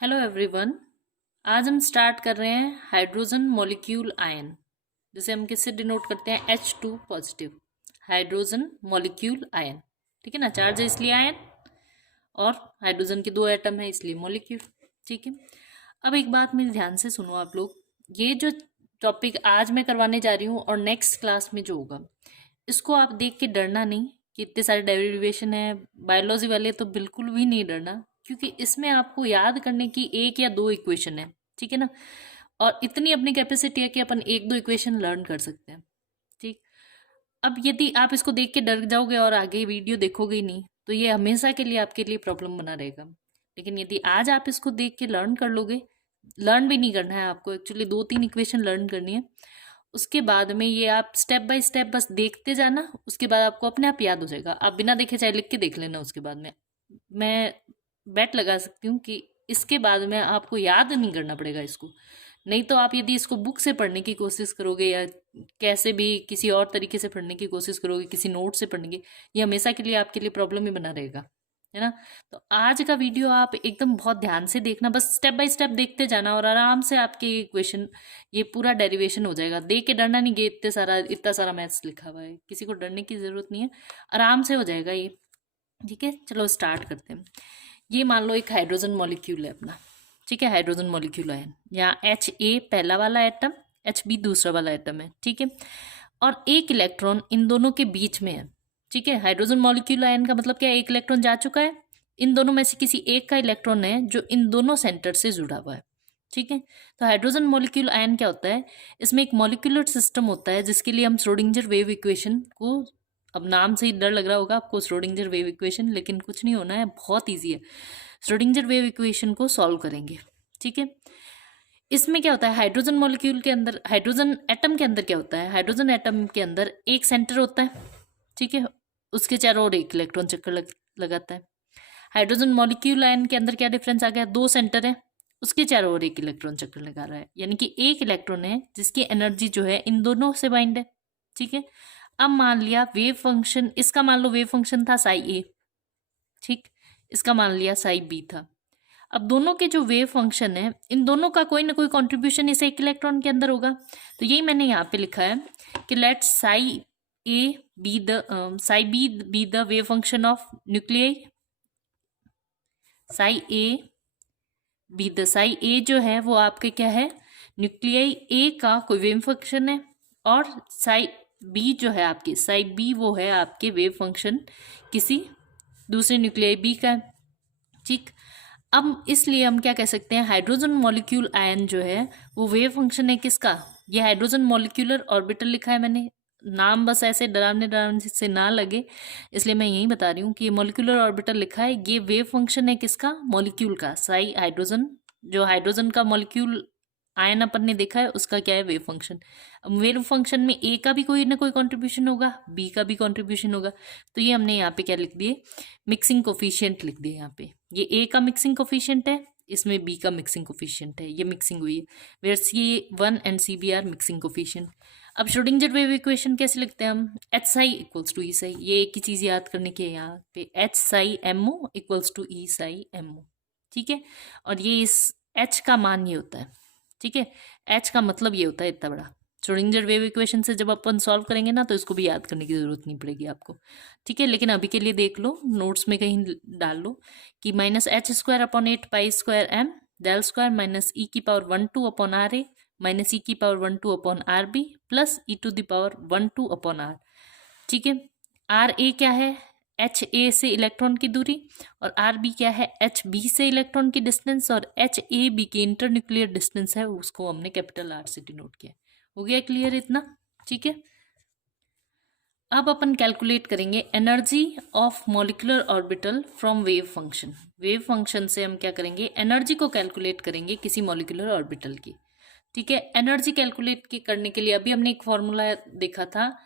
Hello everyone. आज हम start कर रहे हैं हाइड्रोजन मॉलिक्यूल आयन, जिसे हम किससे डिनोट करते हैं, H2 positive hydrogen molecule ion. ठीक है ना, चार्ज है इसलिए आयन, और हाइड्रोजन के दो एटम है इसलिए मॉलिक्यूल। ठीक है, अब एक बात मेरी ध्यान से सुनो आप लोग। ये जो टॉपिक आज मैं करवाने जा रही हूँ और नेक्स्ट क्लास में जो होगा, इसको आप देख के डरना नहीं कि इतने सारे डेरिवेशन है। बायोलॉजी वाले तो बिल्कुल भी नहीं डरना, क्योंकि इसमें आपको याद करने की एक या दो इक्वेशन है। ठीक है ना, और इतनी अपनी कैपेसिटी है कि अपन एक दो इक्वेशन लर्न कर सकते हैं। ठीक, अब यदि आप इसको देख के डर जाओगे और आगे वीडियो देखोगे ही नहीं, तो ये हमेशा के लिए आपके लिए प्रॉब्लम बना रहेगा। लेकिन यदि आज आप इसको देख के लर्न कर लोगे, लर्न भी नहीं करना है आपको, एक्चुअली दो तीन इक्वेशन लर्न करनी है, उसके बाद में ये आप स्टेप बाय स्टेप बस देखते जाना, उसके बाद आपको अपने आप याद हो जाएगा। आप बिना देखे चाहे लिख के देख लेना, उसके बाद में मैं बेट लगा सकती हूँ कि इसके बाद में आपको याद नहीं करना पड़ेगा इसको। नहीं तो आप यदि इसको बुक से पढ़ने की कोशिश करोगे या कैसे भी किसी और तरीके से पढ़ने की कोशिश करोगे, किसी नोट से पढ़ने की, ये हमेशा के लिए आपके लिए प्रॉब्लम ही बना रहेगा, है ना। तो आज का वीडियो आप एकदम बहुत ध्यान से देखना, बस स्टेप बाय स्टेप देखते जाना और आराम से आपके ये क्वेश्चन, ये पूरा डेरिवेशन हो जाएगा। देख के डरना नहीं कि इतना सारा मैथ्स लिखा हुआ है, किसी को डरने की जरूरत नहीं है, आराम से हो जाएगा ये। ठीक है, चलो स्टार्ट करते हैं। ये मान लो एक हाइड्रोजन मॉलिक्यूल है अपना। ठीक है, हाइड्रोजन मॉलिक्यूल है, यहाँ Ha पहला वाला एटम, Hb दूसरा वाला एटम है। ठीक है, और एक इलेक्ट्रॉन इन दोनों के बीच में है। ठीक है, हाइड्रोजन मॉलिक्यूल आयन का मतलब क्या है, एक इलेक्ट्रॉन जा चुका है, इन दोनों में से किसी एक का इलेक्ट्रॉन है जो इन दोनों सेंटर से जुड़ा हुआ है। ठीक है, तो हाइड्रोजन मॉलिक्यूल आयन क्या होता है, इसमें एक मॉलिक्यूलर सिस्टम होता है, जिसके लिए हम श्रोडिंगर वेव इक्वेशन को, अब नाम से ही डर लग रहा होगा आपको श्रोडिंगर वेव इक्वेशन, लेकिन कुछ नहीं होना है, बहुत ईजी है। श्रोडिंगर वेव इक्वेशन को सॉल्व करेंगे। ठीक है, इसमें क्या होता है, हाइड्रोजन मॉलिक्यूल के अंदर, हाइड्रोजन एटम के अंदर क्या होता है, हाइड्रोजन एटम के अंदर एक सेंटर होता है। ठीक है, उसके चारों ओर एक इलेक्ट्रॉन चक्कर लगाता है। हाइड्रोजन मॉलिक्यूल आयन के अंदर क्या डिफरेंस आ गया, दो सेंटर है, उसके चारों ओर एक इलेक्ट्रॉन चक्कर लगा रहा है, यानी कि एक इलेक्ट्रॉन है जिसकी एनर्जी जो है इन दोनों से बाइंड है। ठीक है, अब मान लिया वेव फंक्शन, इसका मान लो वेव फंक्शन था साई ए। ठीक, इसका मान लिया साई बी था। अब दोनों के जो वेव फंक्शन है, इन दोनों का कोई ना कोई कंट्रीब्यूशन इस एक इलेक्ट्रॉन के अंदर होगा। तो यही मैंने यहाँ पे लिखा है कि let psi be the wave function of nuclei, psi A जो है वो आपके क्या है, न्यूक्लियाई ए का कोई वेव फंक्शन है, और साई बी जो है आपकी, साई बी वो है आपके वेव फंक्शन किसी दूसरे न्यूक्लियाई बी का है। ठीक, अब इसलिए हम क्या कह सकते हैं, हाइड्रोजन मॉलिक्यूल आयन जो है वो वेव फंक्शन है किसका, ये हाइड्रोजन मॉलिक्यूलर ऑर्बिटल लिखा है मैंने, नाम बस ऐसे डरावने से ना लगे इसलिए मैं यही बता रही हूँ कि मॉलिक्यूलर ऑर्बिटल लिखा है, ये वेव फंक्शन है किसका, मॉलिक्यूल का, साई हाइड्रोजन, जो हाइड्रोजन का मॉलिक्यूल आयन अपन ने देखा है उसका क्या है, वेव फंक्शन। अब वेव फंक्शन में ए का भी कोई ना कोई कंट्रीब्यूशन होगा, बी का भी कंट्रीब्यूशन होगा, तो ये हमने यहाँ पे क्या लिख दिए, मिक्सिंग कोफिशिएंट लिख दिए। यहाँ पे ये ए का मिक्सिंग कोफिशिएंट है, इसमें बी का मिक्सिंग कोफिशिएंट है, ये मिक्सिंग हुई है, where C1 and CB are mixing coefficient. अब श्रोडिंगर वेव इक्वेशन कैसे लिखते हैं हम, H psi equals to E psi, ये एक ही चीज़ याद करने की है यहाँ पे, H psi M O equals to E psi M O. ठीक है, और ये इस एच का मान ये होता है। ठीक है, एच का मतलब ये होता है इतना बड़ा। श्रोडिंगर वेव इक्वेशन से जब अपन सॉल्व करेंगे ना, तो इसको भी याद करने की जरूरत नहीं पड़ेगी आपको। ठीक है, लेकिन अभी के लिए देख लो, नोट्स में कहीं डाल लो कि -h² / 8 π² m del square minus e⁻12 minus e⁻12 plus e⁻12 ठीक है, आर ए क्या है, एच ए से इलेक्ट्रॉन की दूरी, और आर बी क्या है, एच बी से इलेक्ट्रॉन की डिस्टेंस, और एच ए बी की इंटरन्यूक्लियर डिस्टेंस है, उसको हमने कैपिटल आर से डिनोट किया। हो गया क्लियर इतना। ठीक है, अब अपन कैलकुलेट करेंगे energy of molecular orbital from wave function. Wave function से हम क्या करेंगे, एनर्जी को कैलकुलेट करेंगे किसी मॉलिक्यूलर ऑर्बिटल की। ठीक है, एनर्जी कैलकुलेट करने के लिए अभी हमने एक फॉर्मूला देखा था,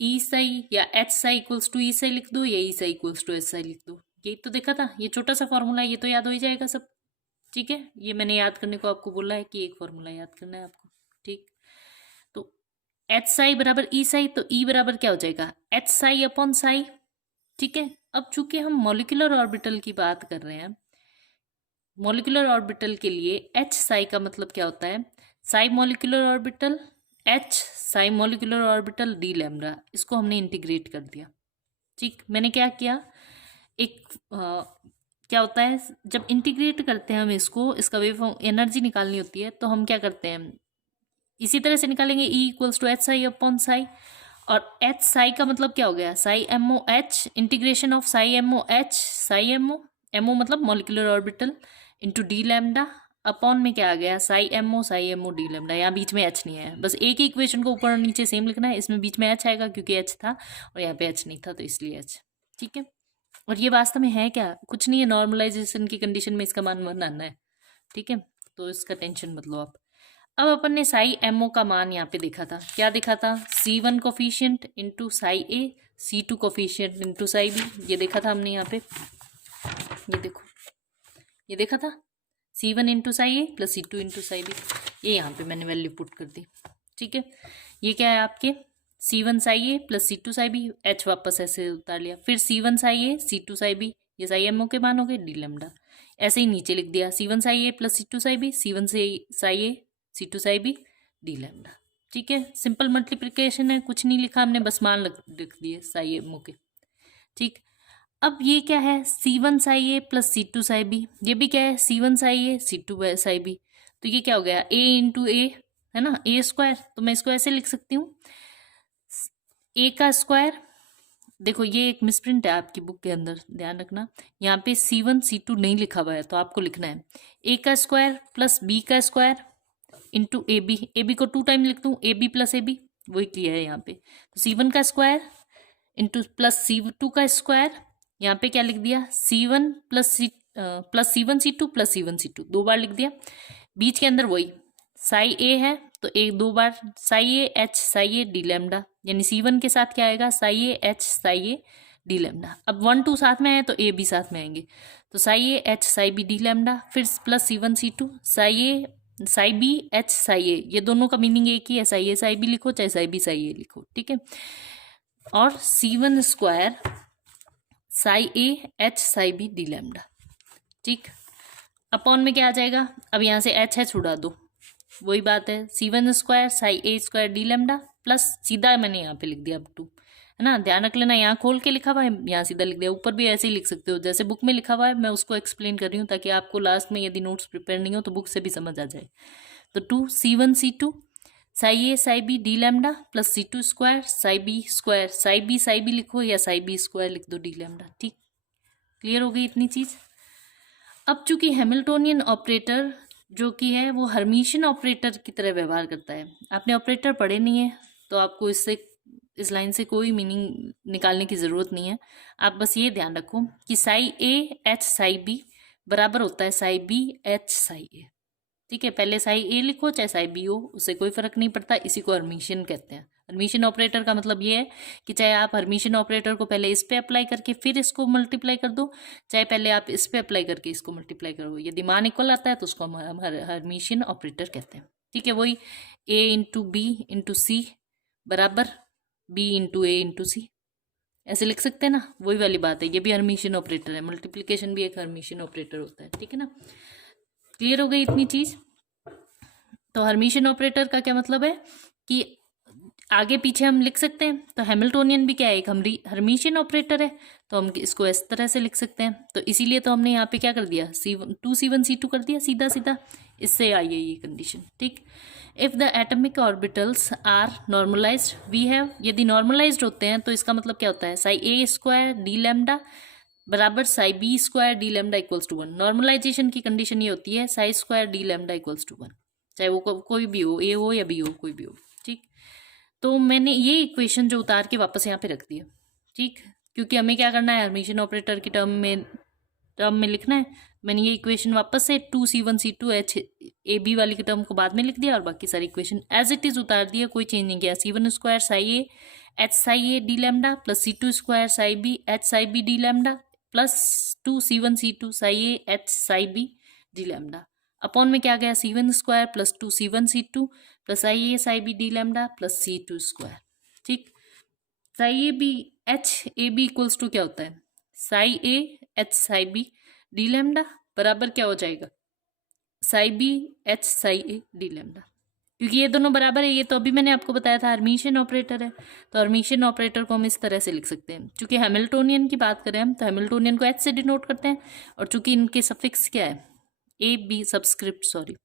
ई साई या H psi equals to E psi लिख दो, या E psi equals to H psi लिख दो, यही तो देखा था। ये छोटा सा फॉर्मूला है, ये तो याद हो ही जाएगा सब। ठीक है, ये मैंने याद करने को आपको बोला है कि एक फॉर्मूला याद करना है आपको। ठीक, तो एच साई बराबर ई साई, तो ई बराबर क्या हो जाएगा, एच साई अपॉन साई। ठीक है, अब चूंकि हम मॉलिक्यूलर ऑर्बिटल की बात कर रहे हैं, मॉलिक्यूलर ऑर्बिटल के लिए एच साई का मतलब क्या होता है, Sai molecular orbital, H Sai molecular orbital, D lambda, इसको हमने इंटीग्रेट कर दिया। ठीक, मैंने क्या किया, एक क्या होता है जब इंटीग्रेट करते हैं हम इसको, इसका वेव फॉर्म एनर्जी निकालनी होती है तो हम क्या करते हैं, इसी तरह से निकालेंगे, E equals to H psi upon psi. और एच साई का मतलब क्या हो गया, psi M O H, integration of psi M O H, psi M O, M O मतलब molecular orbital, into d lambda, upon में क्या आ गया, psi M O d lambda. यहाँ बीच में एच नहीं है, बस एक ही इक्वेशन को ऊपर और नीचे सेम लिखना है, इसमें बीच में एच आएगा क्योंकि एच था और यहाँ पे एच नहीं था तो इसलिए एच। ठीक है, और ये वास्तव में है क्या, कुछ नहीं है, नॉर्मलाइजेशन की कंडीशन में इसका मान बनाना है। ठीक है, तो इसका टेंशन मत लो आप। अब अपन ने साई एमओ का मान यहाँ पे देखा था, क्या देखा था, C1 coefficient into psi A, C2 coefficient into psi B, ये देखा था हमने यहाँ पे, ये देखो, ये देखा था, C1 into psi A plus C2 into psi B, ये यहाँ पे मैंने वैल्यू पुट कर दी। ठीक है, ये क्या है आपके, C1 psi A plus C2 psi B, H वापस ऐसे उतार लिया, फिर C1 psi A C2 psi B, ये साई एमओ के मान हो गए, डी लैम्डा, ऐसे ही नीचे लिख दिया, C1 psi A plus C2 psi B, C1 से psi A C2 psi B, d lambda. ठीक है, सिंपल मल्टीप्लिकेशन है, कुछ नहीं लिखा हमने, बस मान लिख दिए साई एमओ के। ठीक, अब ये क्या है, C1 psi A plus C2 psi B, ये भी क्या है, C1 psi A C2 psi B, तो ये क्या हो गया, A इंटू ए, है ना, ए स्क्वायर, तो मैं इसको ऐसे लिख सकती हूँ, ए का स्क्वायर, देखो ये एक मिसप्रिंट है आपकी बुक के अंदर, ध्यान रखना, यहाँ पे C1 C2 नहीं लिखा हुआ है तो आपको लिखना है ए का स्क्वायर प्लस बी का स्क्वायर इंटू ए बी को 2 टाइम लिख दूँ, A B plus A B, वही किया है यहाँ पे, तो C1 का स्क्वायर इंटू प्लस C2 का स्क्वायर, यहाँ पे क्या लिख दिया, C1 plus C1 C2 plus C1 C2, 2 बार लिख दिया, बीच के अंदर वही साई ए है तो एक 2 बार साई ए डी लैम्डा, यानी C1 के साथ क्या आएगा, साई ए डी लैम्डा। अब 1 2 साथ में आए तो ए बी साथ में आएंगे, तो psi A psi B d lambda, फिर plus C1 C2 psi B psi A, ये दोनों का मीनिंग एक ही है, साई बी लिखो चाहे साई ए लिखो। ठीक है, और C1 square psi A psi B d lambda. ठीक, अपॉन में क्या आ जाएगा, अब यहाँ से एच उड़ा दो, वही बात है, C1 square psi A square d lambda plus, सीधा मैंने यहाँ पे लिख दिया अब 2, है ना, ध्यान रख लेना, यहाँ खोल के लिखा हुआ है, यहाँ सीधा लिख दिया, ऊपर भी ऐसे ही लिख सकते हो जैसे बुक में लिखा हुआ है, मैं उसको एक्सप्लेन कर रही हूँ ताकि आपको लास्ट में यदि नोट्स प्रिपेयर नहीं हो तो बुक से भी समझ आ जाए। तो 2 C1 C2 psi A psi B d lambda plus C2 square psi B लिखो या साई बी स्क्वायर लिख दो डी लैम्डा। ठीक, क्लियर हो गई इतनी चीज़। अब चूंकि हैमिल्टोनियन ऑपरेटर जो कि है वो हर्मिशियन ऑपरेटर की तरह व्यवहार करता है, आपने ऑपरेटर पढ़े नहीं है तो आपको इस लाइन से कोई मीनिंग निकालने की ज़रूरत नहीं है, आप बस ये ध्यान रखो कि साई ए साई बी बराबर होता है साई बी साई ए। ठीक है, पहले साई ए लिखो चाहे साई बी हो, उससे कोई फर्क नहीं पड़ता, इसी को हर्मिशियन कहते हैं। हर्मिशियन ऑपरेटर का मतलब ये है कि चाहे आप हर्मिशियन ऑपरेटर को पहले इस पे अप्लाई करके फिर इसको मल्टीप्लाई कर दो, चाहे पहले आप इस पे अप्लाई करके इसको मल्टीप्लाई करो, यदि मान इक्वल आता है तो उसको हम हर्मिशियन ऑपरेटर कहते हैं। ठीक है, वही ए इंटू बी इंटू सी बराबर बी इंटू ए इंटू सी, ऐसे लिख सकते हैं ना, वही वाली बात है, ये भी हर्मिशियन ऑपरेटर है, मल्टीप्लीकेशन भी एक हर्मिशियन ऑपरेटर होता है। ठीक है ना, क्लियर हो गई इतनी चीज़। तो हर्मिशियन ऑपरेटर का क्या मतलब है कि आगे पीछे हम लिख सकते हैं, तो हैमिल्टोनियन भी क्या है, एक हर्मिशियन ऑपरेटर है, तो हम इसको इस तरह से लिख सकते हैं, तो इसीलिए तो हमने यहाँ पे क्या कर दिया, C1 C2 कर दिया सीधा सीधा, इससे आई है ये कंडीशन। ठीक, if the atomic orbitals are normalised we have, यदि नॉर्मलाइज्ड होते हैं तो इसका मतलब क्या होता है, psi A square d lambda बराबर psi B square d lambda equals to 1। Normalisation की कंडीशन ये होती है psi square d lambda equals to 1, चाहे वो कोई भी हो, ए हो या बी हो, कोई भी हो। ठीक, तो मैंने ये इक्वेशन जो उतार के वापस यहाँ पे रख दिया। ठीक, क्योंकि हमें क्या करना है, हर्मिशियन ऑपरेटर की टर्म में लिखना है, मैंने ये इक्वेशन वापस से 2C1 C2 ए बी वाली की टर्म को बाद में लिख दिया और बाकी सारी इक्वेशन एज इट इज उतार दिया, कोई चेंज नहीं किया। C1 square psi A psi A d lambda plus C2 square psi B d lambda plus 2C1 C2 psi A psi B d lambda, upon में क्या गया, C1 square plus 2C1 C2 plus psi B d lambda plus C2 square. ठीक, psi A B equals to क्या होता है, psi A psi B d lambda बराबर क्या हो जाएगा, psi B H psi A d lambda, क्योंकि ये दोनों बराबर है। ये तो अभी मैंने आपको बताया था हर्मिशियन ऑपरेटर है, तो हर्मिशियन ऑपरेटर को हम इस तरह से लिख सकते हैं। चूंकि हैमिल्टोनियन की बात करें हम, तो हैमिल्टोनियन को एच से डिनोट करते हैं, और चूंकि इनके सफिक्स क्या है, A B subscript, sorry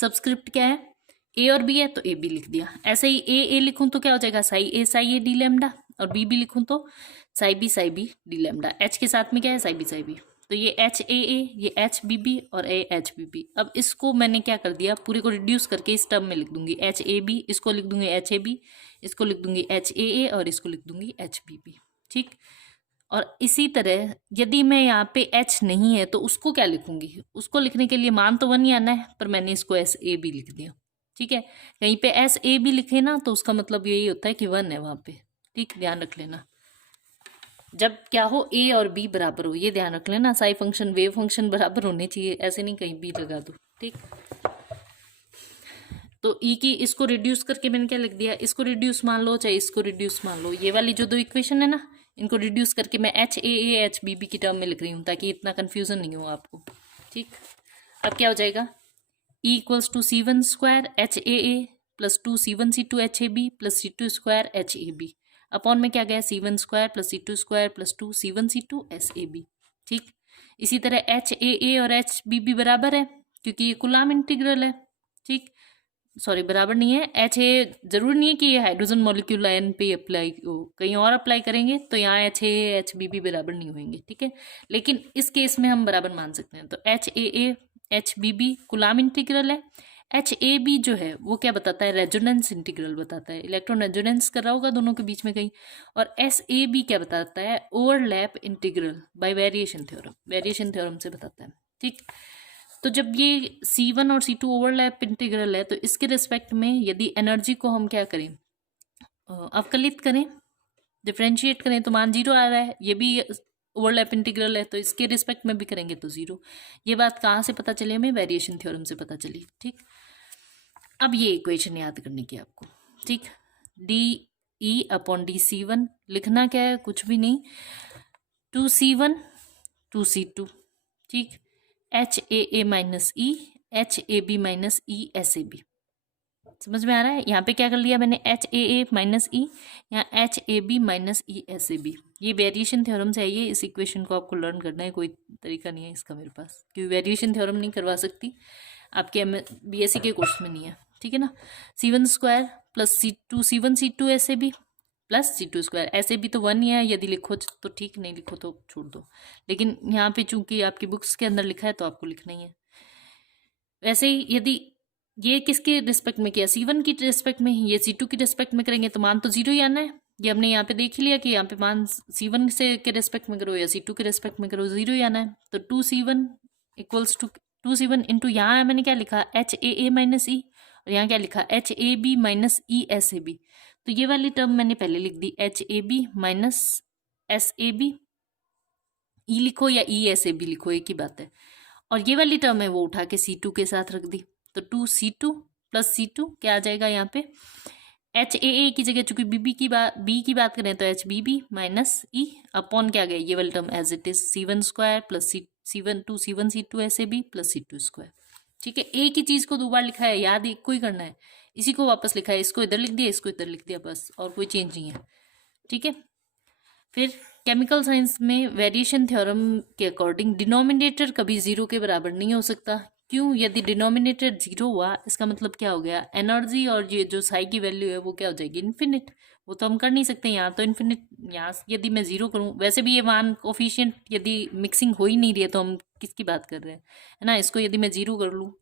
subscript क्या है, ए और बी है, तो ए बी लिख दिया। ऐसे ही ए लिखूं तो क्या हो जाएगा, साई ए डी लैम्डा, और बी लिखूं तो psi B d lambda. H के साथ में क्या है, साई बी, तो ये एच ए, ये एच बी और ए एच बी। अब इसको मैंने क्या कर दिया, पूरे को रिड्यूस करके इस टर्म में लिख दूंगी एच ए बी, इसको लिख दूंगी एच ए बी, इसको लिख दूंगी एच ए और इसको लिख दूंगी एच बी। ठीक। और इसी तरह यदि मैं यहाँ पे एच नहीं है तो उसको क्या लिखूंगी, उसको लिखने के लिए मान तो 1 ही आना है, पर मैंने इसको एस ए बी लिख दिया। ठीक है, कहीं पे एस ए बी लिखे ना तो उसका मतलब यही होता है कि 1 है वहां पे। ठीक, ध्यान रख लेना, जब क्या हो ए और बी बराबर हो, ये ध्यान रख लेना। साई फंक्शन वेव फंक्शन बराबर होने चाहिए, ऐसे नहीं कहीं बी लगा दो। ठीक, तो ई की इसको रिड्यूस करके मैंने क्या लिख दिया, इसको रिड्यूस मान लो चाहे इसको रिड्यूस मान लो, ये वाली जो दो इक्वेशन है ना, इनको रिड्यूस करके मैं एच ए एच बी की टर्म में लिख रही हूँ, ताकि इतना कंफ्यूजन नहीं हो आपको। ठीक, अब क्या हो जाएगा, E equals to C1 square H A plus 2 C1 C2 H A B plus C2 square H A B, upon में क्या गया, C1 square plus C2 square plus 2 C1 C2 S A B. ठीक, इसी तरह H A और H B बराबर है, क्योंकि ये कुलाम इंटीग्रल है। ठीक, सॉरी बराबर नहीं है, एच ए जरूरी नहीं है कि ये हाइड्रोजन मॉलिक्यूल आयन पे अप्लाई हो, कहीं और अप्लाई करेंगे तो यहाँ एच ए एच बी बराबर नहीं होंगे। ठीक है, लेकिन इस केस में हम बराबर मान सकते हैं। तो H A H B coulomb integral है। एच ए बी जो है वो क्या बताता है, रेजोनेंस इंटीग्रल बताता है, इलेक्ट्रॉन रेजोनेंस कर रहा होगा दोनों के बीच में कहीं। और एस ए बी क्या बताता है, overlap integral by variation theorem से बताता है। ठीक, तो जब ये C1 और C2 ओवरलैप इंटीग्रल है, तो इसके रिस्पेक्ट में यदि एनर्जी को हम क्या करें, अवकलित करें, डिफ्रेंशिएट करें, तो मान 0 आ रहा है। ये भी ओवरलैप इंटीग्रल है, तो इसके रिस्पेक्ट में भी करेंगे तो 0। ये बात कहाँ से पता चली हमें, वेरिएशन थ्योरम से पता चली। ठीक, अब ये इक्वेशन याद करने की आपको। ठीक, D E upon D C1 लिखना क्या है, कुछ भी नहीं, 2C1 2C2। ठीक, H A minus E H A B minus E S A B, समझ में आ रहा है। यहाँ पे क्या कर लिया मैंने, एच ए माइनस ई, यहाँ H A B minus E S A B. ये वेरिएशन थ्योरम से है, ये इस इक्वेशन को आपको लर्न करना है, कोई तरीका नहीं है इसका मेरे पास, क्योंकि वेरिएशन थ्योरम नहीं करवा सकती, आपके BSc के कोर्स में नहीं है। ठीक है ना, C1 square plus C1 C2 S A B plus C2 square, ऐसे भी तो 1 ही है, यदि लिखो तो ठीक, नहीं लिखो तो छोड़ दो, लेकिन यहाँ पे चूंकि आपकी बुक्स के अंदर लिखा है तो आपको लिखना ही है। वैसे ही यदि ये किसके रिस्पेक्ट में किया, C1 की रिस्पेक्ट में, ये C2 की रिस्पेक्ट में करेंगे तो मान तो 0 ही आना है। ये हमने यहाँ पे देख ही लिया कि यहाँ पे मान C1 से के रिस्पेक्ट में करो या C2 के रिस्पेक्ट में करो, 0 ही आना है। तो 2C1 equals to 2C1 into यहाँ मैंने क्या लिखा, एच ए माइनस ई, और यहाँ क्या लिखा, H A B minus E S A B. तो ये वाली टर्म मैंने पहले लिख दी, H A B minus S A B, E लिखो या ई एस ए बी लिखो, एक ही बात है। और ये वाली टर्म है वो उठा के C2 के साथ रख दी, तो 2C2 प्लस C2 क्या आ जाएगा यहाँ पे, एच ए की जगह चूंकि बी की बात करें तो H B minus E upon क्या गया, ये वाली term as it is C1 square plus C1 C2 S A B plus C2 square. ठीक है, एक ही चीज को 2 बार लिखा है, याद एक को ही करना है, इसी को वापस लिखा है, इसको इधर लिख दिया, इसको इधर लिख दिया, बस, और कोई चेंज नहीं है। ठीक है, फिर केमिकल साइंस में वेरिएशन थ्योरम के अकॉर्डिंग डिनोमिनेटर कभी 0 के बराबर नहीं हो सकता। क्यों, यदि डिनोमिनेटर 0 हुआ इसका मतलब क्या हो गया, एनर्जी और ये जो साई की वैल्यू है वो क्या हो जाएगी, इन्फिनिट। वो तो हम कर नहीं सकते, यहाँ तो इन्फिनिट, यहाँ यदि मैं 0 करूँ, वैसे भी ये मान कोफिशिएंट यदि मिक्सिंग हो ही नहीं रही है तो हम किसकी बात कर रहे हैं, है ना। इसको यदि मैं 0 कर लूँ,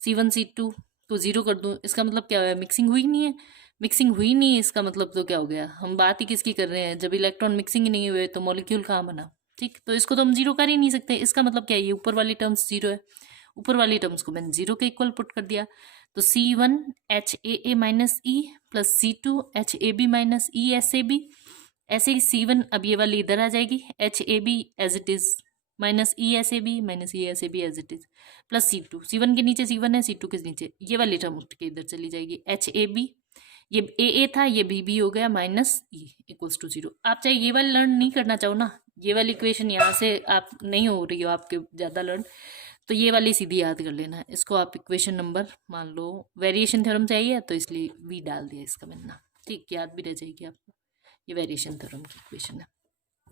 C1 C2 को 0 कर दूँ, इसका मतलब क्या हुआ, मिक्सिंग हुई नहीं है। मिक्सिंग हुई नहीं, इसका मतलब तो क्या हो गया, हम बात ही किसकी कर रहे हैं, जब इलेक्ट्रॉन मिक्सिंग ही नहीं हुए तो मॉलिक्यूल कहाँ बना। ठीक, तो इसको तो हम 0 कर ही नहीं सकते, इसका मतलब क्या है, ये ऊपर वाली टर्म्स 0 है, ऊपर वाली टर्म्स को मैंने 0 के इक्वल पुट कर दिया। तो C1 H A minus E plus C2 H A B minus E S A B, ऐसे ही C1 अब ये वाली इधर आ जाएगी, H A B as it is minus E S A B minus E S A B as it is plus C2, C1 के नीचे C1 है, C2 के नीचे ये वाली टर्म उठ के इधर चली जाएगी, एच ए बी, ये ए था, ये बी हो गया, माइनस ई इक्वल्स टू 0। आप चाहे ये वाला लर्न नहीं करना चाहो ना, ये वाली इक्वेशन यहाँ से आप नहीं हो रही हो आपके ज़्यादा लर्न, तो ये वाली सीधी याद कर लेना है। इसको आप इक्वेशन नंबर मान लो, वेरिएशन थ्योरम चाहिए तो इसलिए वी डाल दिया इसका मैंने, ठीक, याद भी रह जाएगी आपको। ये वेरिएशन थ्योरम की इक्वेशन है।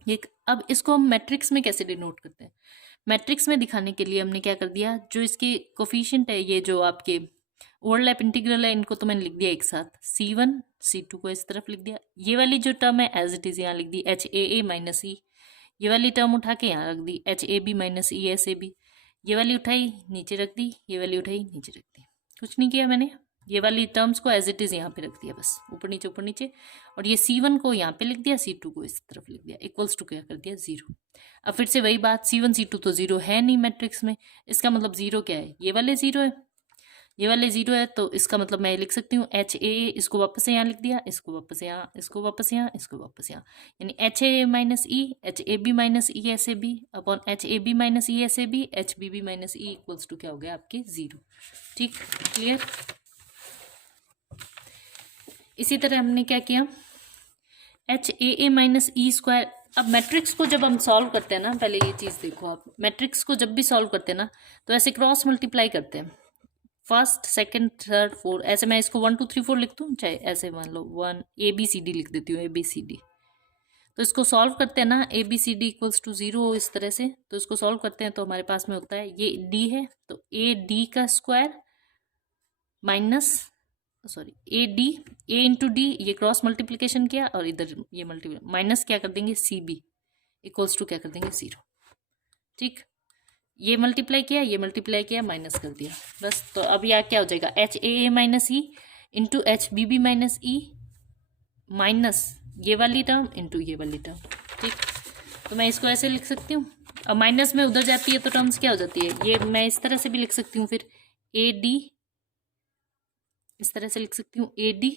एक अब इसको हम मैट्रिक्स में कैसे डिनोट करते हैं? मैट्रिक्स में दिखाने के लिए हमने क्या कर दिया, जो इसके कोफिशिएंट है, ये जो आपके ओवरलैप इंटीग्रल है, इनको तो मैंने लिख दिया एक साथ, C1 C2 को इस तरफ लिख दिया। ये वाली जो टर्म है एज इट इज़ यहाँ लिख दी HAA माइनस ई, ये वाली टर्म उठा के यहाँ रख दी HAB माइनस ESAB, ये वाली उठाई नीचे रख दी, ये वाली उठाई नीचे रख दी, कुछ नहीं किया मैंने। ये वाली टर्म्स को एज इट इज़ यहाँ पे रख दिया, बस ऊपर नीचे। और ये C1 को यहाँ पे लिख दिया, C2 को इस तरफ लिख दिया, इक्वल्स टू क्या कर दिया 0। अब फिर से वही बात, C1 C2 तो 0 है नहीं मैट्रिक्स में, इसका मतलब 0 क्या है, ये वाले 0 है, ये वाले 0 है, तो इसका मतलब मैं लिख सकती हूँ HAA, इसको वापस से यहाँ लिख दिया, इसको वापस यहाँ, इसको वापस यहाँ, इसको वापस यहाँ, यानी HAA minus E HAB minus ESAB upon HAB minus ESAB HBB minus E equals to क्या हो गया आपके 0। ठीक, क्लियर। इसी तरह हमने क्या किया, HAA माइनस ई स्क्वायर। अब मैट्रिक्स को जब हम सॉल्व करते हैं ना, पहले ये चीज़ देखो आप, मैट्रिक्स को जब भी सॉल्व करते हैं ना तो ऐसे क्रॉस मल्टीप्लाई करते हैं, फर्स्ट सेकंड थर्ड फोर, ऐसे मैं इसको 1 2 3 4 लिख दूँ, चाहे ऐसे मान लो 1 ABCD लिख देती हूँ, ABCD। तो इसको सॉल्व करते हैं ना, ABCD इक्वल्स टू 0 इस तरह से, तो इसको सॉल्व करते हैं तो हमारे पास में होता है ये D है, तो AD का square minus sorry A into D, ये क्रॉस मल्टीप्लीकेशन किया और इधर ये मल्टीप्लाई माइनस क्या कर देंगे CB इक्वल्स टू क्या कर देंगे 0। ठीक, ये मल्टीप्लाई किया, ये मल्टीप्लाई किया, माइनस कर दिया, बस। तो अब यहाँ क्या हो जाएगा, HAA minus E into HBB minus E minus ये वाली टर्म इंटू ये वाली टर्म। ठीक, तो मैं इसको ऐसे लिख सकती हूँ। अब माइनस में उधर जाती है तो टर्म्स क्या हो जाती है, ये मैं इस तरह से भी लिख सकती हूँ, फिर AD इस तरह से लिख सकती हूँ, AD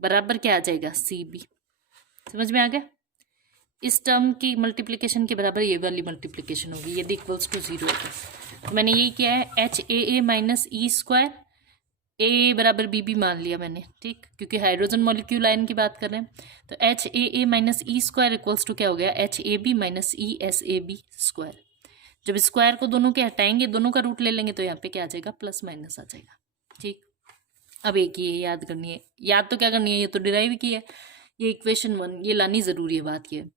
बराबर क्या आ जाएगा CB। समझ में आ गया, इस टर्म की मल्टीप्लिकेशन के बराबर ये वाली मल्टीप्लिकेशन होगी यदि इक्वल्स टू 0 है। तो मैंने यही किया है, HAA minus E square, AA बराबर BB मान लिया मैंने, ठीक, क्योंकि हाइड्रोजन मॉलिक्यूल आयन की बात कर रहे हैं। तो HAA minus E square equals to क्या हो गया, HAB माइनस ESAB स्क्वायर। जब स्क्वायर को दोनों के हटाएंगे, दोनों का रूट ले लेंगे, तो यहाँ पे क्या आ जाएगा, प्लस माइनस आ जाएगा। ठीक, अब एक ये याद करनी है, याद तो क्या करनी है, ये तो डिराइव की है, ये इक्वेशन 1 ये लानी ज़रूरी है, बात ये है।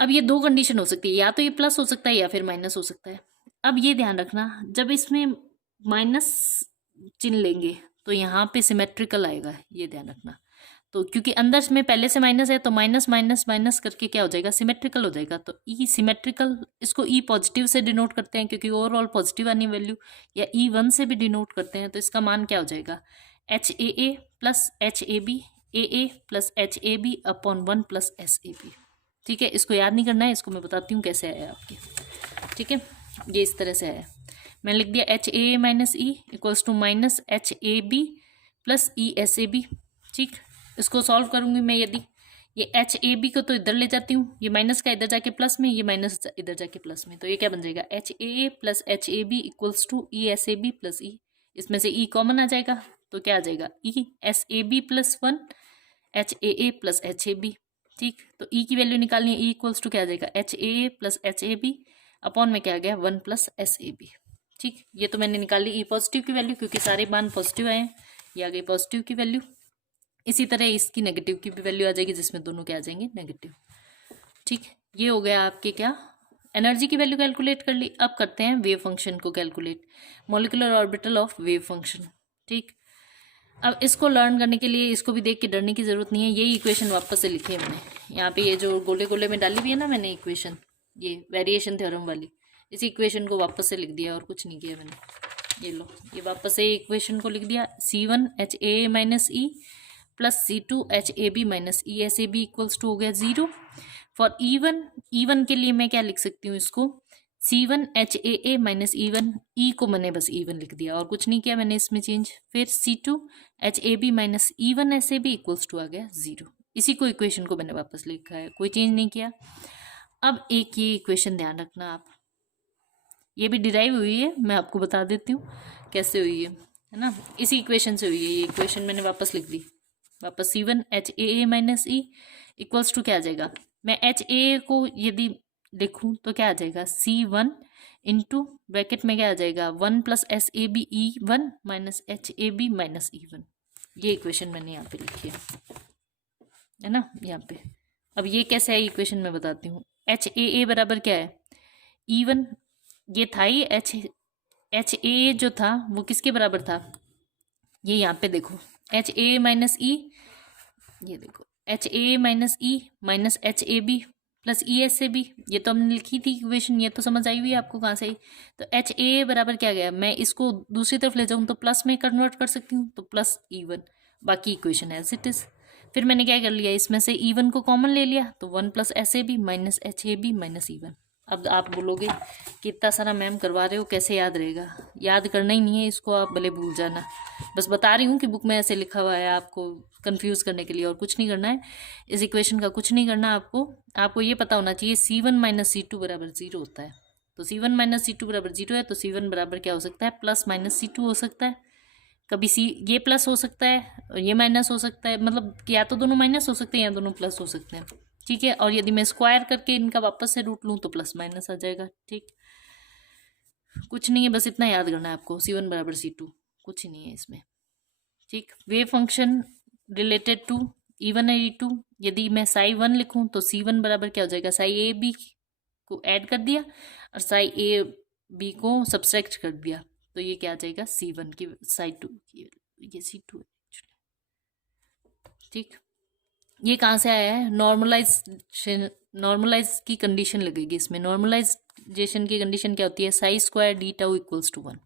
अब ये दो कंडीशन हो सकती है, या तो ये प्लस हो सकता है या फिर माइनस हो सकता है। अब ये ध्यान रखना, जब इसमें माइनस चिन्ह लेंगे तो यहाँ पे सिमेट्रिकल आएगा, ये ध्यान रखना। तो क्योंकि अंदर में पहले से माइनस है, तो माइनस माइनस माइनस करके क्या हो जाएगा, सिमेट्रिकल हो जाएगा। तो ई सिमेट्रिकल, इसको ई पॉजिटिव से डिनोट करते हैं क्योंकि ओवरऑल पॉजिटिव आनी वैल्यू, या E1 से भी डिनोट करते हैं। तो इसका मान क्या हो जाएगा, HAA plus HAB, AA plus HAB upon 1 plus SAB। ठीक है, इसको याद नहीं करना है, इसको मैं बताती हूँ कैसे आया आपके। ठीक है, ये इस तरह से आया, मैंने लिख दिया HAA minus E equals to minus HAB plus ESAB। ठीक, इसको सॉल्व करूँगी मैं, यदि ये HAB को तो इधर ले जाती हूँ, ये माइनस का इधर जाके प्लस में, ये माइनस इधर जाके प्लस में, तो ये क्या बन जाएगा, HAA plus HAB equals to ESAB plus E, इसमें से E कॉमन आ जाएगा, तो क्या आ जाएगा, ESAB plus 1 HAA plus HAB। ठीक, तो E की वैल्यू निकालनी है, E इक्वल्स टू क्या आ जाएगा, HAA प्लस HAB अपॉन में क्या आ गया 1 प्लस SAB। ठीक, ये तो मैंने निकाल ली E पॉजिटिव की वैल्यू, क्योंकि सारे मान पॉजिटिव आए हैं, ये आ गई पॉजिटिव की वैल्यू। इसी तरह इसकी नेगेटिव की भी वैल्यू आ जाएगी, जिसमें दोनों क्या आ जाएंगे, नेगेटिव। ठीक, ये हो गया आपके क्या, एनर्जी की वैल्यू कैलकुलेट कर ली। अब करते हैं वेव फंक्शन को calculate, molecular orbital of wave function. ठीक, अब इसको लर्न करने के लिए इसको भी देख के डरने की ज़रूरत नहीं है, यही इक्वेशन वापस से लिखी है मैंने यहाँ पे, ये जो गोले गोले में डाली हुई है ना मैंने इक्वेशन, ये वेरिएशन थ्योरम वाली, इस इक्वेशन को वापस से लिख दिया और कुछ नहीं किया मैंने। ये लो, ये वापस से इक्वेशन को लिख दिया, C1 HAA minus E plus C2 HAB minus ESAB equals to हो गया 0। फॉर E1 के लिए मैं क्या लिख सकती हूँ, इसको C1 HAA minus E1, E को मैंने बस E1 लिख दिया और कुछ नहीं किया मैंने इसमें चेंज। फिर C2 HAB minus E1 SAB equals to आ गया 0। इसी को इक्वेशन को मैंने वापस लिखा है, कोई चेंज नहीं किया। अब एक ये इक्वेशन ध्यान रखना आप, ये भी डिराइव हुई है, मैं आपको बता देती हूँ कैसे हुई है ना, इसी इक्वेशन से हुई है। ये इक्वेशन मैंने वापस लिख दी, वापस C1 HAA minus E equals to क्या आ जाएगा, मैं एच ए को यदि लिखूँ तो क्या आ जाएगा, C1 इंटू ब्रैकेट में क्या आ जाएगा, 1 plus SAB E1 minus HAB minus E1। ये इक्वेशन मैंने यहाँ पे लिखी है ना, यहाँ पे। अब ये कैसे है इक्वेशन में बताती हूँ। HAA बराबर क्या है, E1, ये था ही HAA जो था वो किसके बराबर था, ये यहाँ पे देखो HA माइनस E, ये देखो HA minus E minus HAB plus ESAB, ये तो हमने लिखी थी इक्वेशन, ये तो समझ आई हुई है आपको कहाँ से आई। तो HA बराबर क्या गया, मैं इसको दूसरी तरफ ले जाऊँ तो प्लस में कन्वर्ट कर सकती हूँ, तो प्लस E1, बाकी इक्वेशन एज इट इज। फिर मैंने क्या कर लिया, इसमें से E1 को कॉमन ले लिया, तो 1 plus SAB minus HAB minus E1। अब आप बोलोगे कि इतना सारा मैम करवा रहे हो कैसे याद रहेगा, याद करना ही नहीं है इसको, आप भले भूल जाना, बस बता रही हूँ कि बुक में ऐसे लिखा हुआ है आपको कंफ्यूज करने के लिए, और कुछ नहीं करना है इस इक्वेशन का, कुछ नहीं करना आपको ये पता होना चाहिए C1 माइनस C2 बराबर 0 होता है। तो C1 माइनस C2 बराबर 0 है, तो C1 बराबर क्या हो सकता है, प्लस माइनस C2 हो सकता है। कभी ये प्लस हो सकता है और ये माइनस हो सकता है, मतलब या तो दोनों माइनस हो सकते हैं या दोनों प्लस हो सकते हैं, ठीक है। और यदि मैं स्क्वायर करके इनका वापस से रूट लूँ तो प्लस माइनस आ जाएगा, ठीक। कुछ नहीं है, बस इतना याद करना है आपको, C1 बराबर C2, कुछ ही नहीं है इसमें, ठीक। Wave function related to E1 और E2, यदि मैं साई 1 लिखूं तो C1 बराबर क्या हो जाएगा, साई AB को ऐड कर दिया और साई AB को सब्सट्रैक्ट कर दिया, तो ये क्या आ जाएगा, C1 की साई 2 की, ये C2 है, ठीक। ये कहाँ से आया है, नॉर्मलाइज की कंडीशन लगेगी इसमें। नॉर्मलाइजेशन की कंडीशन क्या होती है, psi square d tau equals to 1।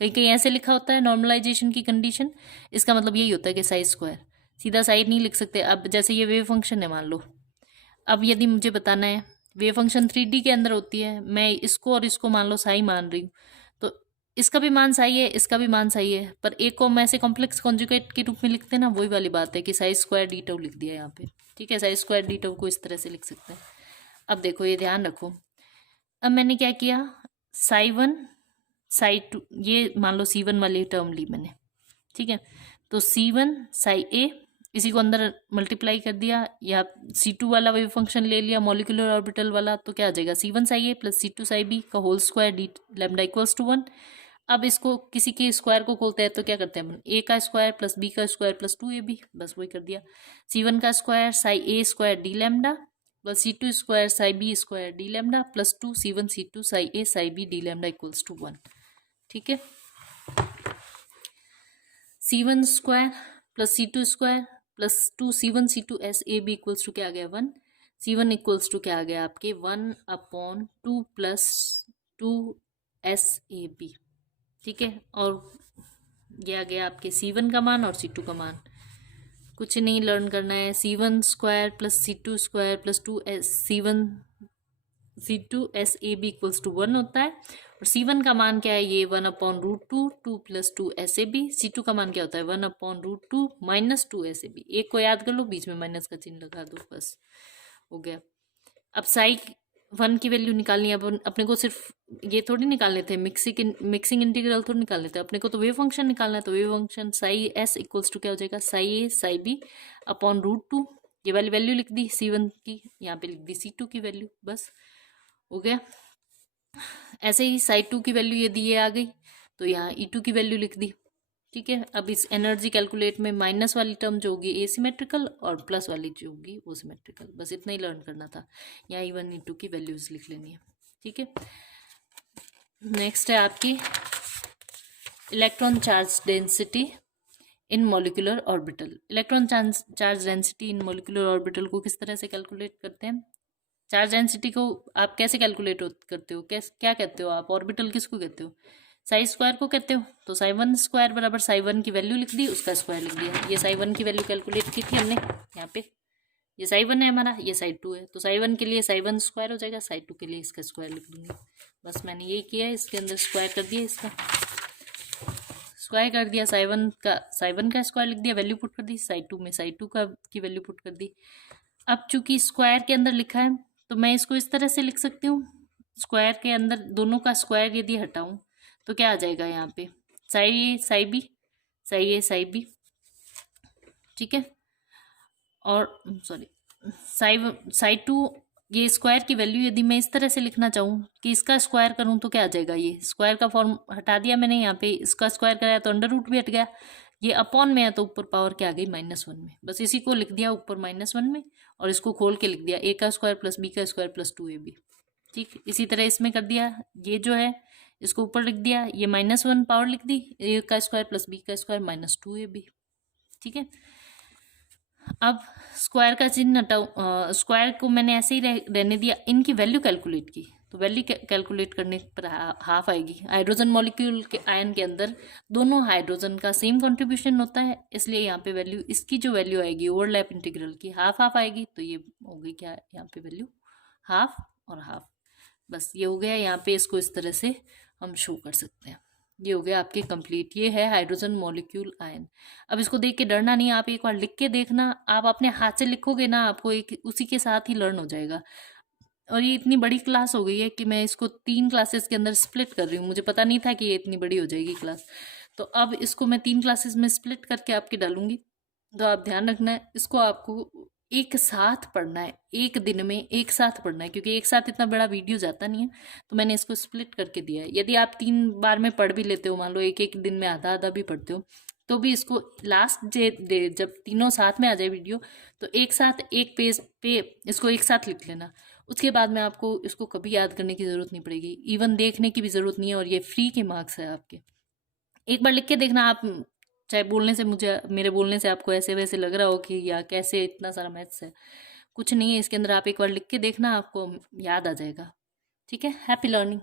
कहीं कहीं ऐसे लिखा होता है नॉर्मलाइजेशन की कंडीशन, इसका मतलब यही होता है कि साई स्क्वायर, सीधा साइड नहीं लिख सकते। अब जैसे ये वेव फंक्शन है मान लो, अब यदि मुझे बताना है वेव फंक्शन 3D के अंदर होती है, मैं इसको और इसको मान लो साई मान रही हूँ, तो इसका भी मान साई है, इसका भी मान साई है, पर एक को हम ऐसे कॉम्प्लेक्स कॉन्जुगेट के रूप में लिखते हैं ना, वही वाली बात है कि साई स्क्वायर डी टाउ लिख दिया यहाँ पे, ठीक है। साई स्क्वायर डी टाउ को इस तरह से लिख सकते हैं। अब देखो ये ध्यान रखो, अब मैंने क्या किया, साई 1 साई 2, ये मान लो C1 वाली टर्म ली मैंने, ठीक है। तो C1 साई इसी को अंदर मल्टीप्लाई कर दिया, या C2 वाला वेव फंक्शन ले लिया मॉलिक्यूलर ऑर्बिटल वाला, तो क्या आ जाएगा, C1 psi plus C2 psi B का whole square d lambda equals to 1। अब इसको किसी के स्क्वायर को खोलते हैं तो क्या करते हैं, A का स्क्वायर प्लस B का स्क्वायर प्लस 2AB, बस वही कर दिया। C1 का square psi square d lambda plus C2 square psi B square d lambda plus 2 C1 C2 psi psi B d lambda equals to 1, ठीक है। C1 square plus C2 square plus 2 C1 C2 SAB equals to क्या आ गया, 1। C1 equals to क्या आ गया आपके, 1/2 plus 2 SAB, ठीक है। और ये आ गया आपके C1 का मान और C2 का मान, कुछ नहीं लर्न करना है। C1 square plus C2 square plus 2 C1 C2 SAB equals to 1 होता है, और C1 का मान क्या है, ये 1/√2 2 प्लस 2 SAB। C2 का मान क्या होता है, 1/√2 माइनस 2 SAB। एक को याद कर लो, बीच में माइनस का चिन्ह लगा दो, बस हो गया। अब साई 1 की वैल्यू निकालनी है, अब अपने को सिर्फ ये थोड़ी निकालने थे, मिक्सिंग इंटीग्रल थोड़ी निकालने थे, अपने को तो वेव फंक्शन निकालना है। तो wave function psi S equals to क्या हो जाएगा, साई A साई B /√2, ये वाली वैल्यू लिख दी C1 की, यहाँ पे लिख दी C2 की वैल्यू, बस हो गया। ऐसे ही साई 2 की वैल्यू यदि ये आ गई तो यहाँ E2 की वैल्यू लिख दी, ठीक है। अब इस एनर्जी कैलकुलेट में माइनस वाली टर्म जो होगी एसिमेट्रिकल और प्लस वाली जो होगी वो सिमेट्रिकल, बस इतना ही लर्न करना था। यहाँ E1 E2 की वैल्यूज लिख लेनी है, ठीक है। नेक्स्ट है आपकी electron charge density in molecular orbital. Electron charge density in molecular orbital को किस तरह से कैलकुलेट करते हैं, चार्ज डेंसिटी को आप कैसे कैलकुलेट करते हो, क्या कहते हो आप, ऑर्बिटल किसको कहते हो, साई स्क्वायर को कहते हो। तो साई 1 स्क्वायर बराबर साई 1 की वैल्यू लिख दी, उसका स्क्वायर लिख दिया। ये साई 1 की वैल्यू कैलकुलेट की थी हमने यहाँ पे, ये साई 1 है हमारा, ये साई 2 है, तो साई 1 के लिए साई 1 स्क्वायर हो जाएगा, साई 2 के लिए इसका स्क्वायर लिख दूंगी, बस मैंने यही किया है, इसके अंदर स्क्वायर कर दिया, इसका स्क्वायर कर दिया, साई 1 का स्क्वायर लिख दिया, वैल्यू पुट कर दी, साई 2 में साई 2 का की वैल्यू पुट कर दी। अब चूंकि स्क्वायर के अंदर लिखा है तो मैं इसको इस तरह से लिख सकती हूँ, स्क्वायर के अंदर दोनों का स्क्वायर यदि हटाऊं तो क्या आ जाएगा यहाँ पे, psi psi B psi A psi B, ठीक है। और सॉरी साइड टू ये स्क्वायर की वैल्यू यदि मैं इस तरह से लिखना चाहूँ कि इसका स्क्वायर करूँ तो क्या आ जाएगा, ये स्क्वायर का फॉर्म हटा दिया मैंने, यहाँ पे इसका स्क्वायर कराया तो अंडर रूट भी हट गया, ये अपॉन में है तो ऊपर पावर क्या आ गई -1 में, बस इसी को लिख दिया ऊपर -1 में और इसको खोल के लिख दिया a का स्क्वायर प्लस b का स्क्वायर प्लस 2ab। ठीक, इसी तरह इसमें कर दिया, ये जो है इसको ऊपर लिख दिया, ये -1 पावर लिख दी, a का स्क्वायर प्लस b का स्क्वायर -2ab। ठीक है, अब स्क्वायर का चिन्ह हटाओ, स्क्वायर को मैंने ऐसे ही रहने दिया, इनकी वैल्यू कैलकुलेट की तो वैल्यू कैलकुलेट करने पर हाफ आएगी। हाइड्रोजन मॉलिक्यूल के आयन के अंदर दोनों हाइड्रोजन का सेम कंट्रीब्यूशन होता है, इसलिए यहाँ पे वैल्यू, इसकी जो वैल्यू आएगी ओवरलैप इंटीग्रल की हाफ हाफ आएगी, तो ये हो गई क्या यहाँ पे वैल्यू हाफ और हाफ, बस ये हो गया। यहाँ पे इसको इस तरह से हम शो कर सकते हैं। ये हो गया आपके कंप्लीट, ये है हाइड्रोजन मॉलिक्यूल आयन। अब इसको देख के डरना नहीं, आप एक बार लिख के देखना, आप अपने हाथ से लिखोगे ना आपको एक उसी के साथ ही लर्न हो जाएगा। और ये इतनी बड़ी क्लास हो गई है कि मैं इसको 3 क्लासेस के अंदर स्प्लिट कर रही हूँ, मुझे पता नहीं था कि ये इतनी बड़ी हो जाएगी क्लास। तो अब इसको मैं 3 क्लासेस में स्प्लिट करके आपके डालूंगी, तो आप ध्यान रखना है इसको आपको एक साथ पढ़ना है, एक दिन में एक साथ पढ़ना है, क्योंकि एक साथ इतना बड़ा वीडियो जाता नहीं है, तो मैंने इसको स्प्लिट करके दिया है। यदि आप 3 बार में पढ़ भी लेते हो, मान लो एक एक दिन में आधा आधा भी पढ़ते हो, तो भी इसको लास्ट डे जब तीनों साथ में आ जाए वीडियो, तो एक साथ एक पेज पे इसको एक साथ लिख लेना। उसके बाद में आपको इसको कभी याद करने की ज़रूरत नहीं पड़ेगी, इवन देखने की भी ज़रूरत नहीं है, और ये फ्री के मार्क्स है आपके। एक बार लिख के देखना आप, चाहे बोलने से, मुझे मेरे बोलने से आपको ऐसे वैसे लग रहा हो कि या कैसे इतना सारा मैथ्स है, कुछ नहीं है इसके अंदर, आप एक बार लिख के देखना आपको याद आ जाएगा। ठीक है, हैप्पी लर्निंग।